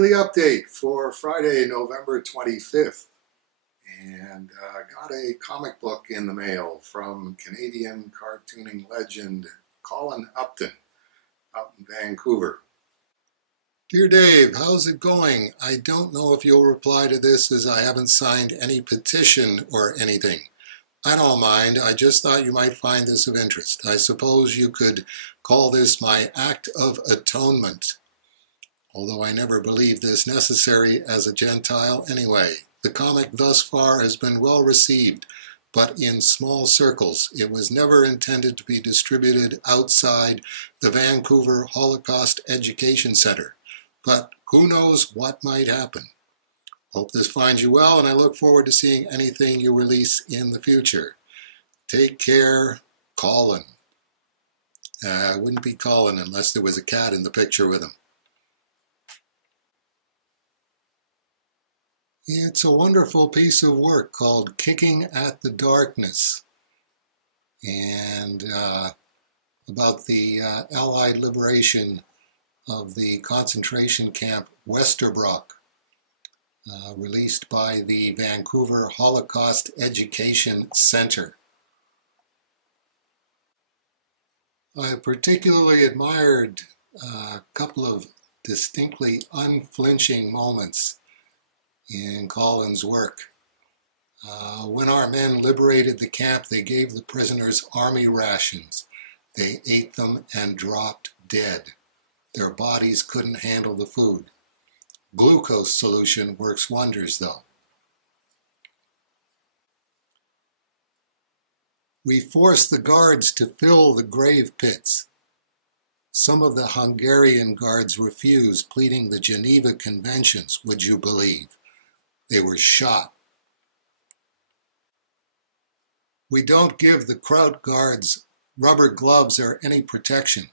Weekly update for Friday, November 25th. And got a comic book in the mail from Canadian cartooning legend Colin Upton out in Vancouver. Dear Dave, how's it going? I don't know if you'll reply to this as I haven't signed any petition or anything. I don't mind. I just thought you might find this of interest. I suppose you could call this my act of atonement. Although I never believed this necessary as a Gentile anyway. The comic thus far has been well received, but in small circles. It was never intended to be distributed outside the Vancouver Holocaust Education Center. But who knows what might happen. Hope this finds you well, and I look forward to seeing anything you release in the future. Take care, Colin. I wouldn't be Colin unless there was a cat in the picture with him. It's a wonderful piece of work called Kicking at the Darkness, and about the Allied liberation of the concentration camp Westerbork, released by the Vancouver Holocaust Education Center. I particularly admired a couple of distinctly unflinching moments in Colin's work. When our men liberated the camp, they gave the prisoners army rations. They ate them and dropped dead. Their bodies couldn't handle the food. Glucose solution works wonders, though. We forced the guards to fill the grave pits. Some of the Hungarian guards refused, pleading the Geneva Conventions, would you believe? They were shot. We don't give the Kraut guards rubber gloves or any protection.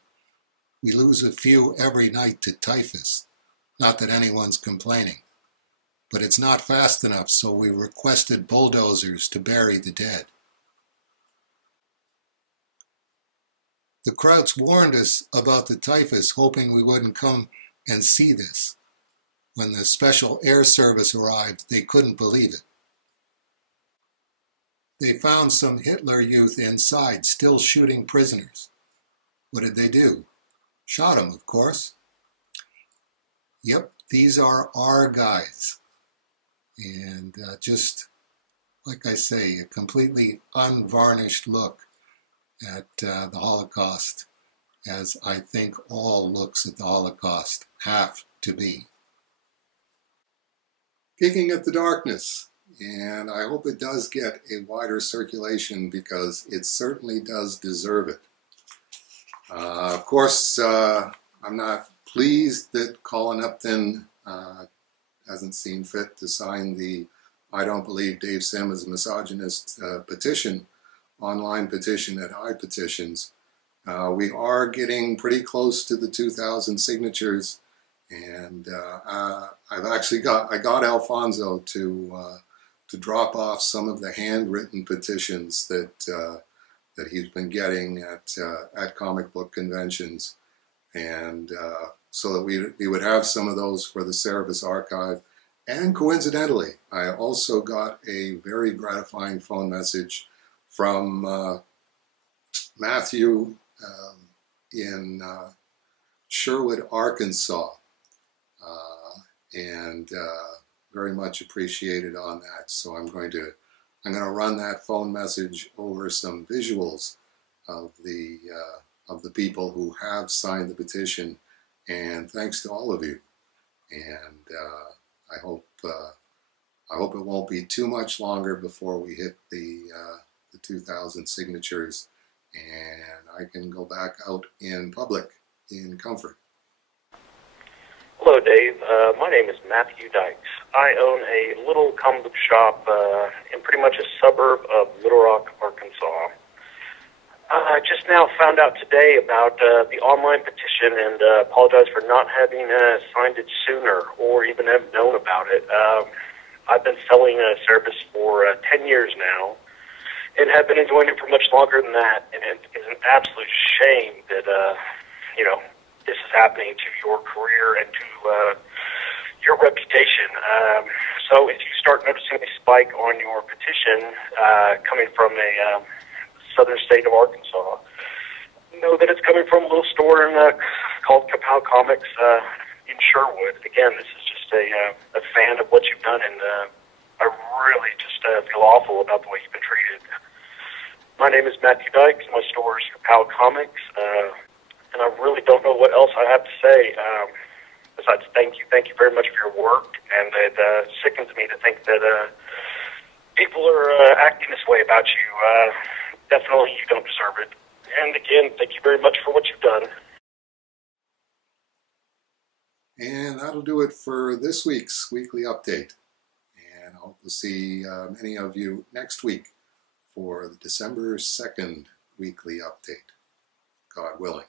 We lose a few every night to typhus. Not that anyone's complaining. But it's not fast enough, so we requested bulldozers to bury the dead. The Krauts warned us about the typhus, hoping we wouldn't come and see this. When the Special Air Service arrived, they couldn't believe it. They found some Hitler youth inside, still shooting prisoners. What did they do? Shot them, of course. Yep, these are our guys. And just, like I say, a completely unvarnished look at the Holocaust, as I think all looks at the Holocaust have to be. Kicking at the Darkness, and I hope it does get a wider circulation because it certainly does deserve it. Of course, I'm not pleased that Colin Upton hasn't seen fit to sign the I Don't Believe Dave Sim is a Misogynist petition, online petition at iPetitions. We are getting pretty close to the 2,000 signatures. And I got Alfonso to drop off some of the handwritten petitions that he's been getting at comic book conventions, and so that we would have some of those for the Cerebus archive. And coincidentally, I also got a very gratifying phone message from Matthew in Sherwood, Arkansas. And very much appreciated on that. So I'm going to run that phone message over some visuals of the people who have signed the petition, and thanks to all of you. And I hope it won't be too much longer before we hit the 2,000 signatures, and I can go back out in public in comfort. Hello, Dave. My name is Matthew Dykes. I own a little comic book shop in pretty much a suburb of Little Rock, Arkansas. I just now found out today about the online petition and apologize for not having signed it sooner or even have known about it. I've been selling Cerebus for 10 years now and have been enjoying it for much longer than that. And it is an absolute shame that, this is happening to your career and to your reputation. So if you start noticing a spike on your petition coming from a southern state of Arkansas, know that it's coming from a little store called Kapow Comics in Sherwood. Again, this is just a fan of what you've done, and I really just feel awful about the way you've been treated. My name is Matthew Dykes. My store is Kapow Comics, and I really don't know what else I have to say. Besides, thank you very much for your work, and it sickens me to think that people are acting this way about you. Definitely, you don't deserve it. And again, thank you very much for what you've done. And that'll do it for this week's weekly update. And I hope to see many of you next week for the December 2nd weekly update, God willing.